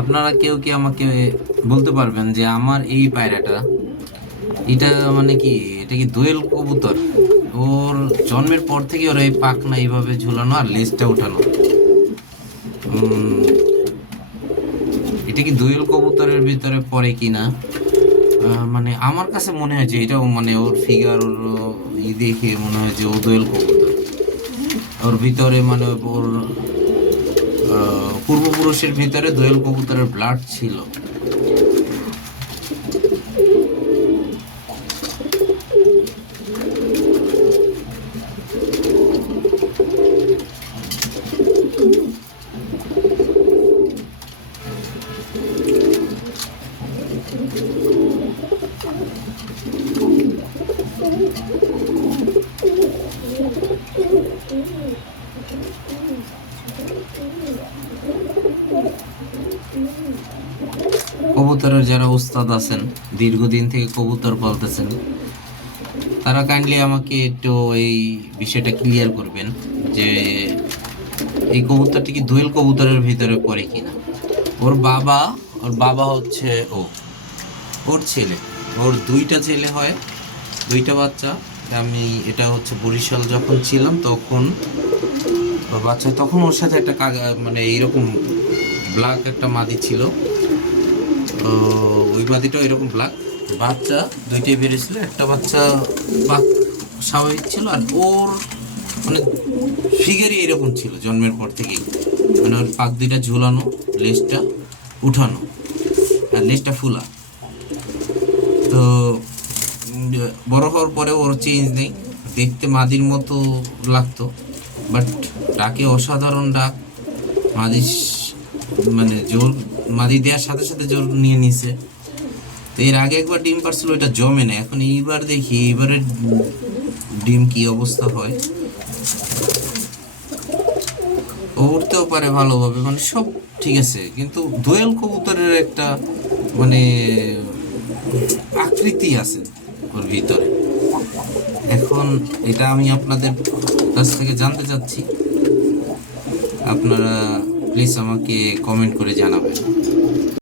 আপনারা কেউ কি আমাকে বলতে পারবেন যে আমার এই পায়রাটা, এটা মানে কি, এটা কি দোয়েল কবুতর? ওর জন্মের পর থেকে ওর এই পাখনা এইভাবে ঝুলানো আর লেজটা উঠানো, এটা কি দোয়েল কবুতরের ভিতরে পড়ে কিনা? মানে আমার কাছে মনে হয় যে এটাও, মানে ওর ফিগার, ওর দেখে মনে হয় যে ও দোয়েল কবুতর। ওর ভিতরে মানে ওর পূর্বপুরুষের ভিতরে দোয়েল কবুতরের ব্লাড ছিল। কবুতরের যারা উস্তাদ আছেন, দীর্ঘদিন থেকে কবুতর পালতেছেন, তারা কাইন্ডলি আমাকে একটু এই বিষয়টা ক্লিয়ার করবেন যে এই কবুতরটি কি দোয়েল কবুতরের ভিতরে পড়ে কিনা। ওর বাবা হচ্ছে ওর ছেলে, ওর দুইটা ছেলে হয়, দুইটা বাচ্চা। আমি এটা হচ্ছে বরিশাল যখন ছিলাম তখন বাচ্চা, তখন ওর সাথে একটা মানে এইরকম ব্ল্যাক একটা মাদি ছিল। ওই মাদিটাও এরকম ব্ল্যাক। বাচ্চা দুইটাই বেরিয়েছিল, একটা বাচ্চা স্বাভাবিক ছিল, আর ওর মানে ফিগারই এরকম ছিল জন্মের পর থেকেই। মানে ওর পাক দুইটা ঝুলানো, লেজটা উঠানো আর লেজটা ফুলা। তো বড় হওয়ার পরে ওর চেঞ্জ নেই, দেখতে মাদির মতো লাগতো, বাট ডাকে অসাধারণ ডাক। মাদি মানে জোর, মাদি দেওয়ার সাথে সাথে জোর নিয়ে নিছে। তো এর আগে একবার ডিম পারছিল, ওইটা জমে না। এখন এইবার দেখি এইবারের ডিম কি অবস্থা হয়। ও উঠতেও পারে ভালোভাবে, মানে সব ঠিক আছে, কিন্তু দোয়েল কবুতরের একটা মানে আকৃতি আছে ওর ভিতরে। এখন এটা আমি আপনাদের কাছ থেকে জানতে চাচ্ছি, আপনারা প্লিজ আমাকে কমেন্ট করে জানাবেন।